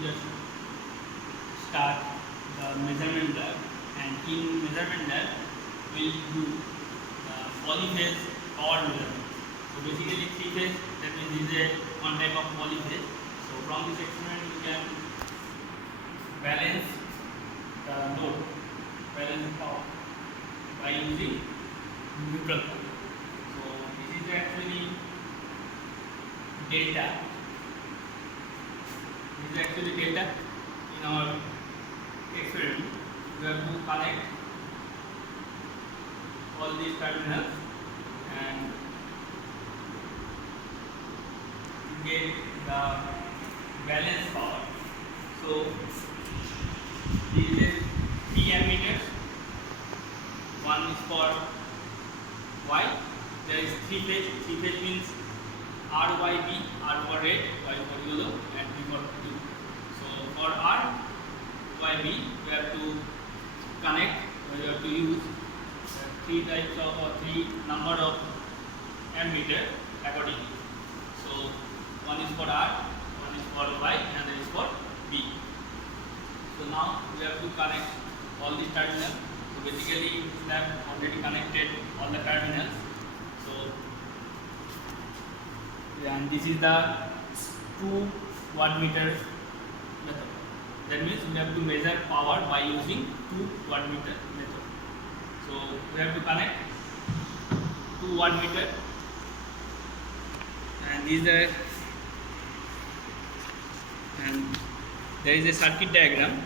will just start the measurement lab, and in measurement lab we'll do polyphase power measurement. So basically 3-phase, that means this is one type of polyphase. So from this experiment we can balance the load, balance the power by using neutral power. So this is actually delta. This is actually delta. In our experiment, we have to connect all these terminals and get the balance power. So these are 3 ammeters. One is for Y. There is 3 phase. 3 phase means R, Y, B. R for red, Y for yellow, and B for blue. So for R, Y, B, we have to connect. We have to use 3 types of or 3 number of ammeter accordingly. So one is for R, one is for Y, and another is for B. So now we have to connect all these terminals. So basically we have already connected all the terminals. So and this is the 2 wattmeter method. That means we have to measure power by using 2 wattmeter method. So we have to connect 2 wattmeter, and there is a circuit diagram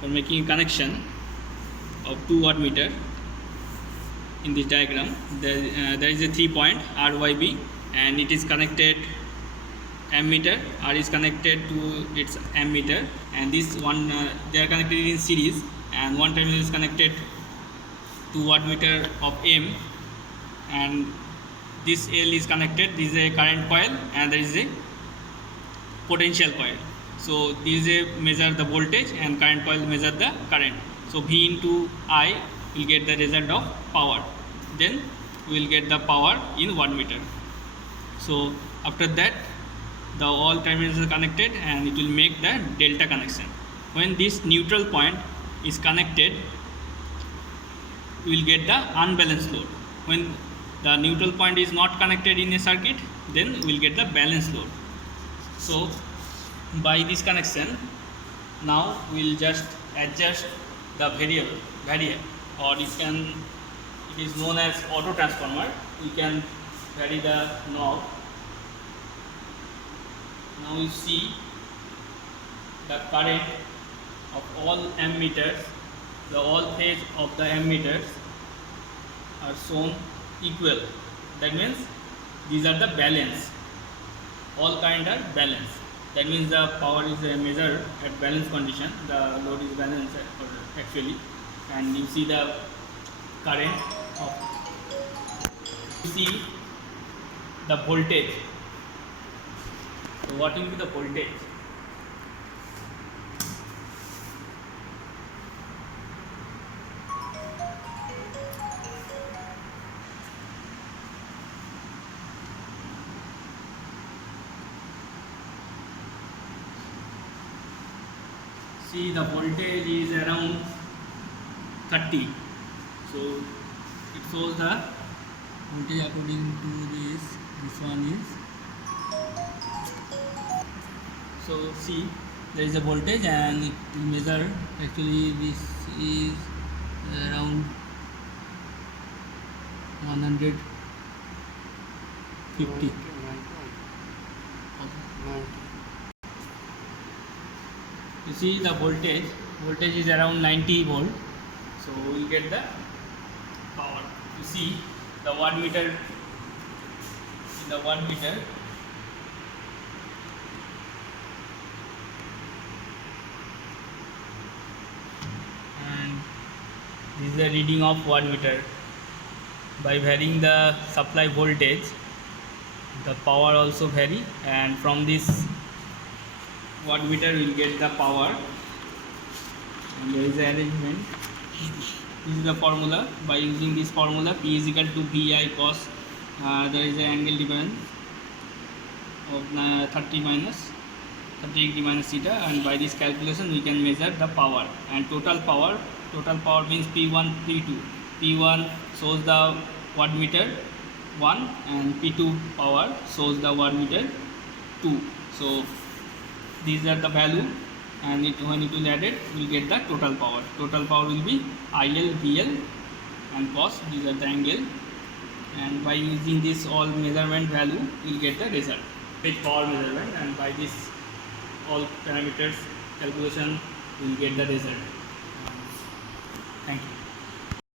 for making a connection of 2 wattmeter. In this diagram, there is a 3 point RYB, and it is connected ammeter. R is connected to its ammeter, and this one they are connected in series, and one terminal is connected to wattmeter of M, and this L is connected. This is a current coil, and there is a potential coil. So this is a measure the voltage, and current coil measure the current. So V into I will get the result of power. Then we will get the power in wattmeter. So after that, the all terminals are connected, and it will make the delta connection. When this neutral point is connected, we will get the unbalanced load. When the neutral point is not connected in a circuit, then we will get the balanced load. So by this connection, now we will just adjust the variable, or it is known as auto transformer. We can vary the knob. Now you see the current of all ammeters, the all phase of the ammeters are shown equal. That means these are the balance. All current are balanced. That means the power is measured at balance condition. The load is balanced actually, and you see the current of. You see the voltage. So what will be the voltage? See, the voltage is around 30. So it shows the voltage according to this one is. So see, there is a voltage, and it will measure. Actually this is around 150. You see the voltage is around 90 volt. So we get the power. You see the wattmeter. In the wattmeter, and this is the reading of wattmeter. By varying the supply voltage, the power also vary, and from this wattmeter will get the power. And there is an arrangement. This is the formula. By using this formula, P is equal to VI cos. There is an angle difference of 30 minus 30 degree minus theta, and by this calculation we can measure the power and total power means P1 P2. P1 shows the wattmeter 1 and P2 power shows the wattmeter 2. So these are the value, and when it will added we will get the total power. Total power will be IL, VL and cos. These are the angle, and by using this all measurement value we will get the result with power measurement, and by this all parameters calculation we will get the result.